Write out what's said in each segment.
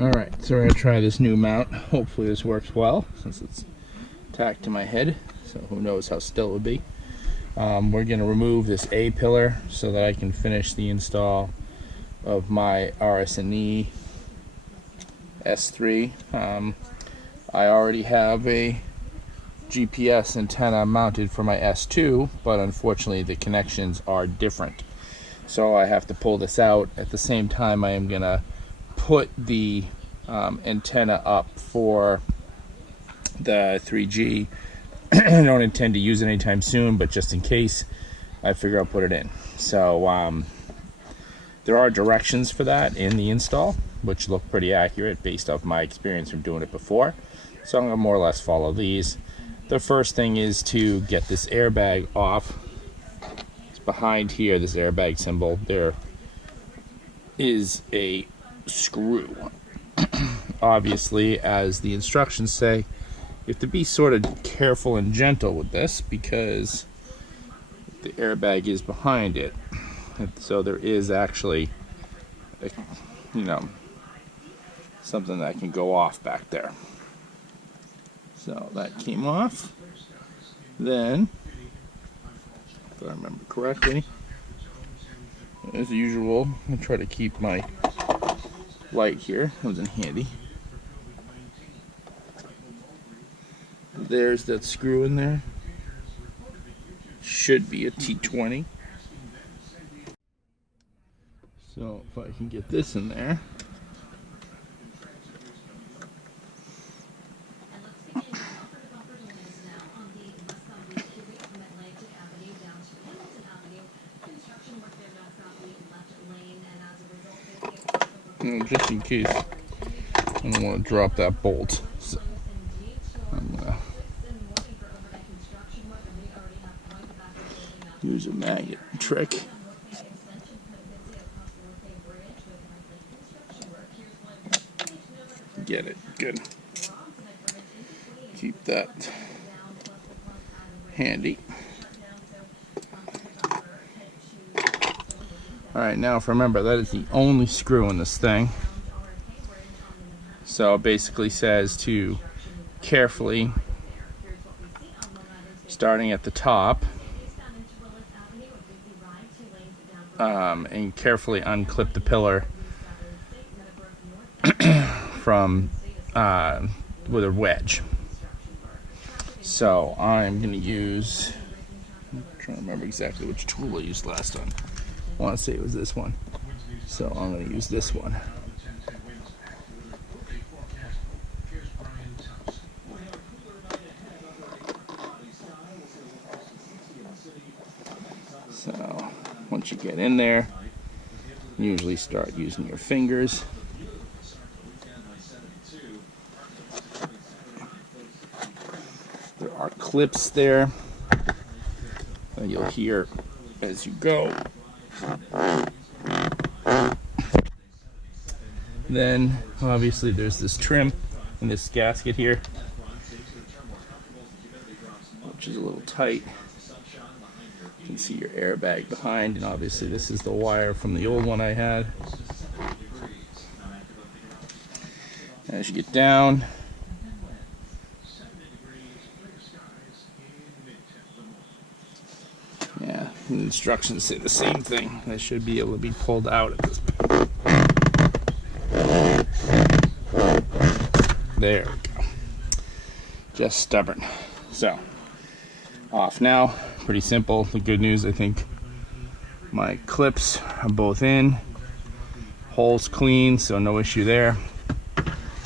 Alright, so we're going to try this new mount. Hopefully this works well, since it's tacked to my head, so who knows how still it would be. We're going to remove this A-pillar so that I can finish the install of my RSnav S3. I already have a GPS antenna mounted for my S2, but unfortunately the connections are different. So I have to pull this out. At the same time, I am going to put the antenna up for the 3G. I don't intend to use it anytime soon, but just in case, I figure I'll put it in. So there are directions for that in the install, which look pretty accurate based off my experience from doing it before. So I'm going to more or less follow these. The first thing is to get this airbag off. It's behind here, this airbag symbol. There is a screw. Obviously, as the instructions say, you have to be sort of careful and gentle with this because the airbag is behind it. And so there is actually, something that can go off back there. So that came off. Then, if I remember correctly, as usual, I try to keep my light here. It was in handy. There's that screw in there. Should be a T20. So if I can get this in there. Just in case I don't want to drop that bolt. So I'm gonna use a magnet trick. Get it. Good. Keep that handy. Alright, now if I remember, that is the only screw in this thing. So it basically says to carefully, starting at the top, and carefully unclip the pillar from with a wedge. So I'm going to use, I'm trying to remember exactly which tool I used last time. I want to say it was this one. So I'm going to use this one. So once you get in there, usually start using your fingers. There are clips there that you'll hear as you go. Then obviously there's this trim in this gasket here, which is a little tight. You can see your airbag behind, and obviously this is the wire from the old one I had. As you get down, yeah, the instructions say the same thing. They should be able to be pulled out at this point. There we go. Just stubborn. So, off now. Pretty simple. The good news, I think my clips are both in. Holes clean, so no issue there.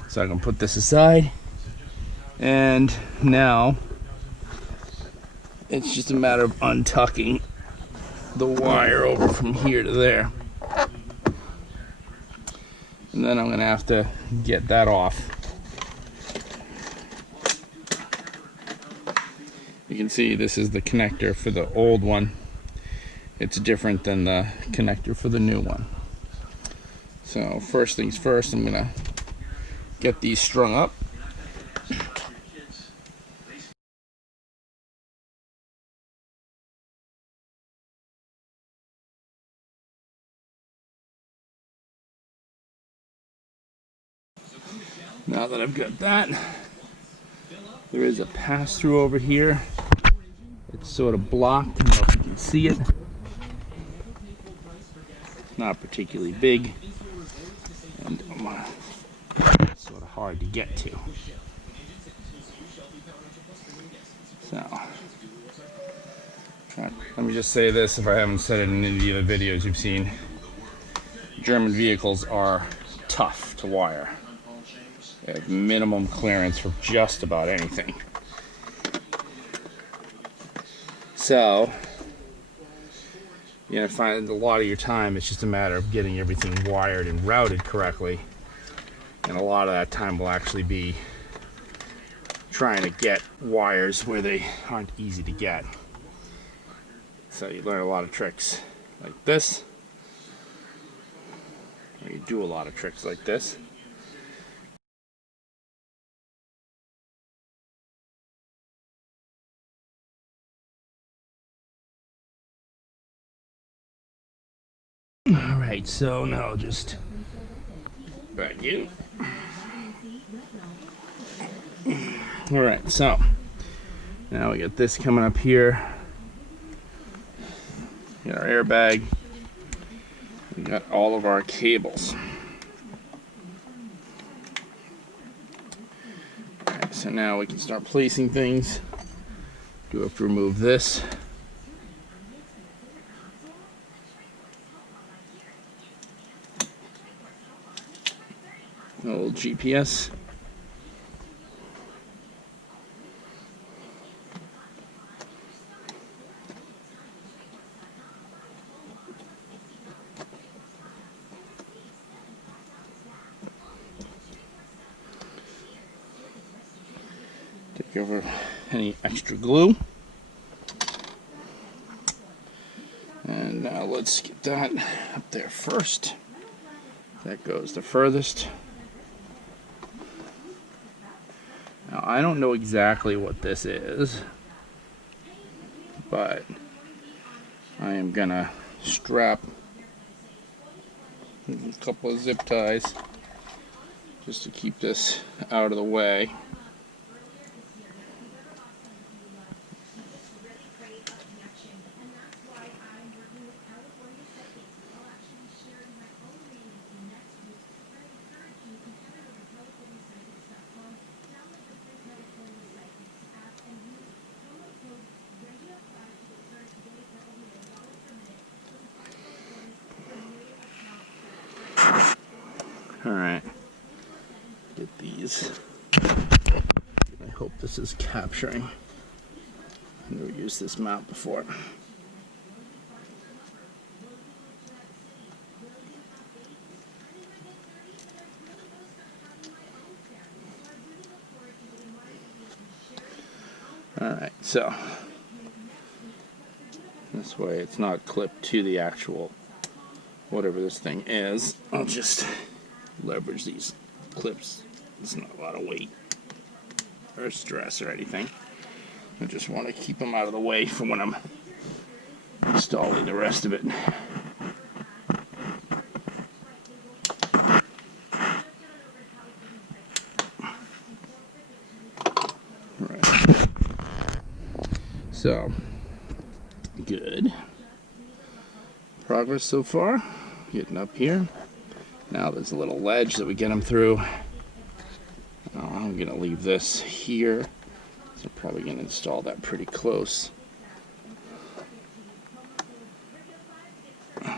So I can put this aside. And now it's just a matter of untucking the wire over from here to there. And then I'm going to have to get that off. You can see this is the connector for the old one. It's different than the connector for the new one. So first things first, I'm going to get these strung up. Now that I've got that, there is a pass-through over here. It's sort of blocked. I don't know if you can see it. It's not particularly big, and it's sort of hard to get to. So, let me just say this, if I haven't said it in any of the other videos you've seen. German vehicles are tough to wire. They have minimum clearance for just about anything. So, you're going to find a lot of your time it's just a matter of getting everything wired and routed correctly. And a lot of that time will actually be trying to get wires where they aren't easy to get. So you learn a lot of tricks like this. Or you do a lot of tricks like this. Alright, so now just back in. Alright, so now we got this coming up here. We got our airbag. We got all of our cables. Alright, so now we can start placing things. Do have to remove this. An old GPS. Take over any extra glue. And now let's get that up there first. That goes the furthest. Now, I don't know exactly what this is, but I am gonna strap a couple of zip ties just to keep this out of the way. Alright, get these. I hope this is capturing. I've never used this mount before. Alright, so this way it's not clipped to the actual whatever this thing is. I'll just leverage these clips. It's not a lot of weight or stress or anything. I just want to keep them out of the way for when I'm installing the rest of it. Right. So, good. Progress so far. Getting up here. Now there's a little ledge that we get them through. I'm going to leave this here. So I'm probably going to install that pretty close. But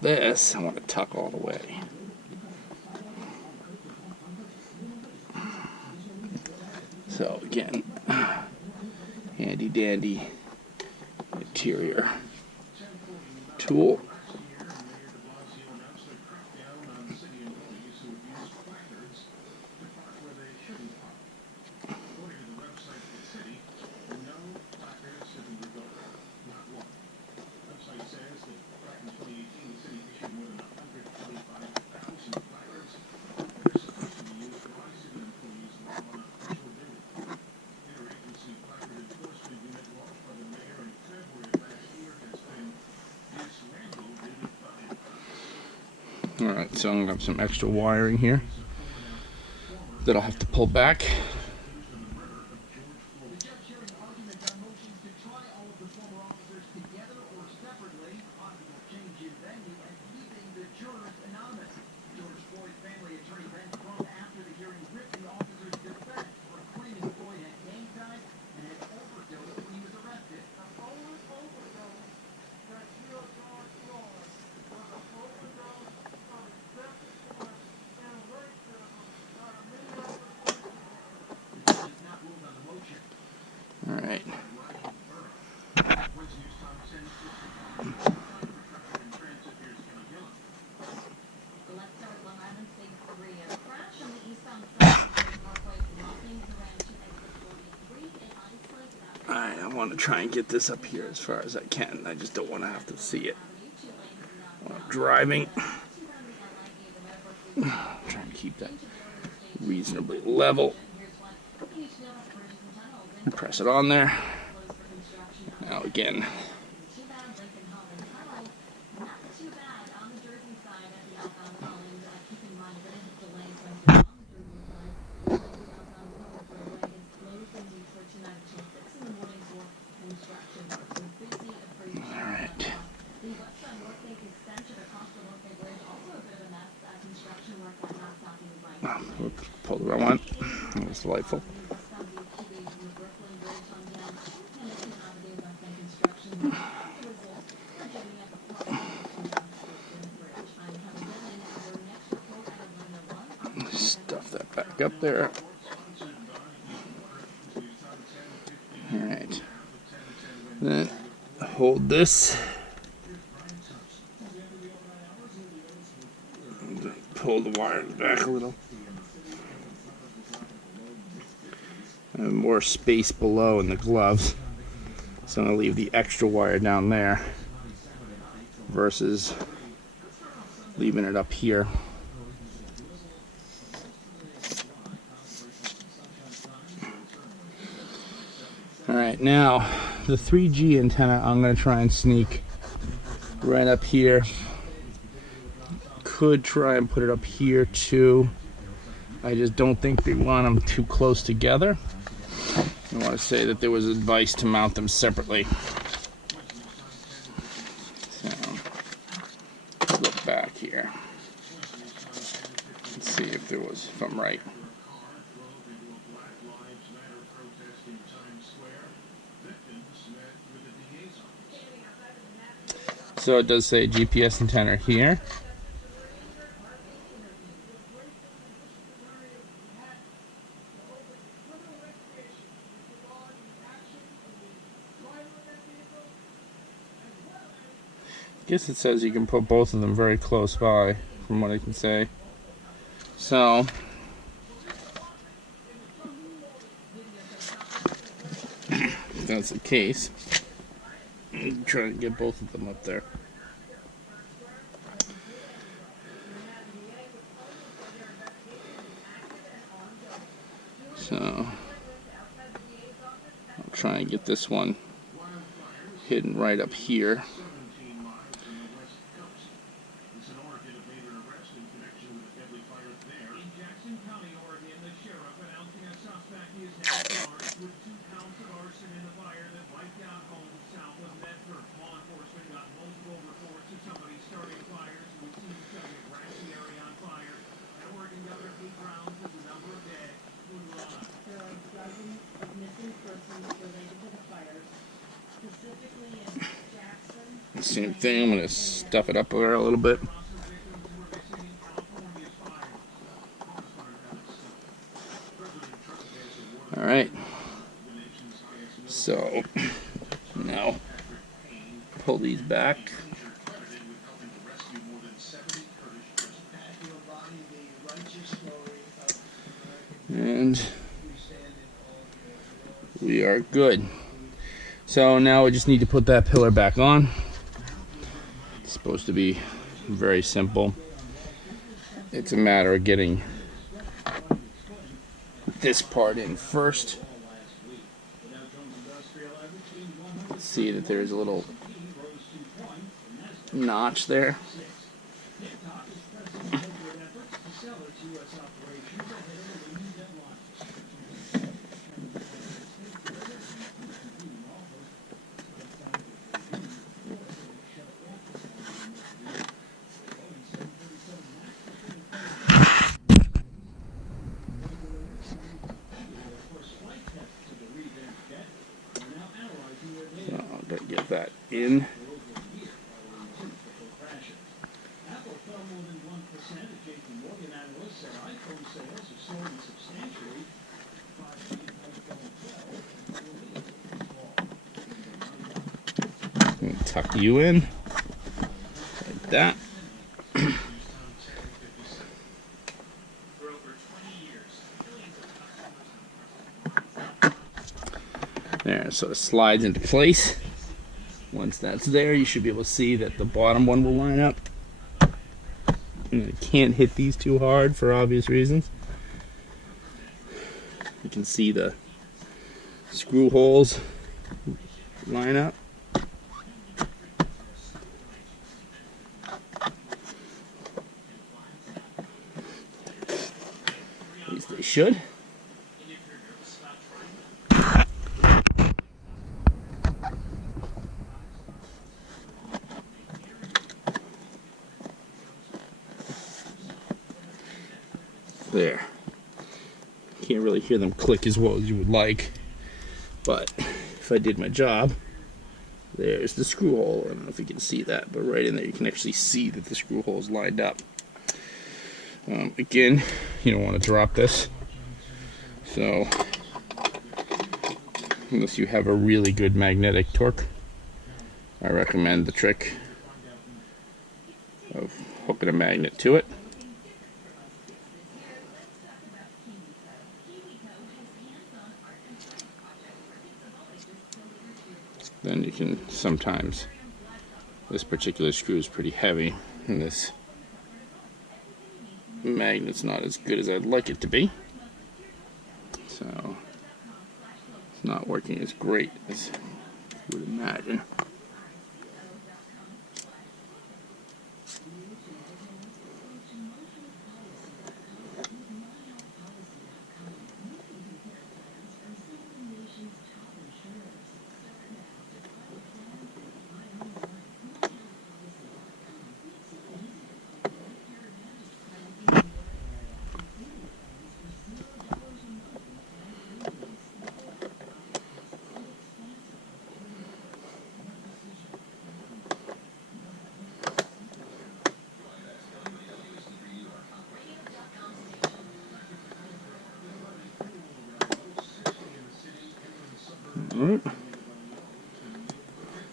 this, I want to tuck all the way. So again, handy dandy interior tool. Alright, so I'm going to have some extra wiring here. that I'll have to pull back. All right. Alright, I want to try and get this up here as far as I can. I just don't want to have to see it while I'm driving. Trying to keep that reasonably level. Press it on there. Now again. Pull the wrong one. That was delightful. Stuff that back up there. Alright. Then hold this. Pull the wire back a little. And more space below in the gloves, so I'm going to leave the extra wire down there versus leaving it up here. Alright, now the 3G antenna I'm going to try and sneak right up here. Could try and put it up here too. I just don't think they want them too close together. I want to say that there was advice to mount them separately. So, look back here. Let's see if there was, if I'm right. So it does say GPS antenna here. I guess it says you can put both of them very close by, from what I can say. So, if that's the case, I'm trying to get both of them up there. So, I'll try and get this one hidden right up here. Same thing, I'm going to stuff it up there a little bit. Alright, so now pull these back. And we are good. So now we just need to put that pillar back on. It's supposed to be very simple. It's a matter of getting this part in first. See that there's a little notch there. So I'm going to get that in. Tuck you in like that. There, so it slides into place. Once that's there, you should be able to see that the bottom one will line up. And I can't hit these too hard for obvious reasons. You can see the screw holes line up. At least they should. There. Can't really hear them click as well as you would like, but if I did my job, there's the screw hole. I don't know if you can see that, but right in there you can actually see that the screw hole is lined up. Again, you don't want to drop this, so unless you have a really good magnetic torque, I recommend the trick of hooking a magnet to it. Then you can sometimes, this particular screw is pretty heavy and this magnet's not as good as I'd like it to be, so it's not working as great as you would imagine.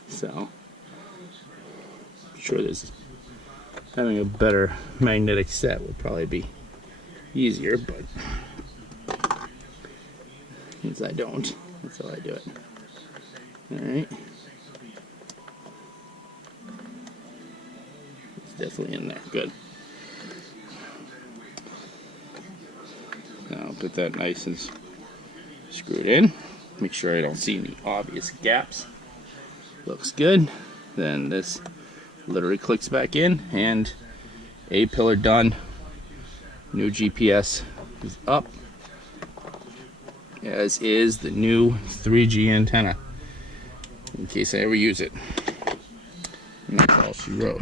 So, I'm sure having a better magnetic set would probably be easier, but since I don't, that's how I do it. Alright. It's definitely in there. Good. Now I'll put that nice and screwed in. Make sure I don't see any obvious gaps. Looks good. Then this literally clicks back in, and A-pillar done. New GPS is up, as is the new 3G antenna, in case I ever use it. And that's all she wrote.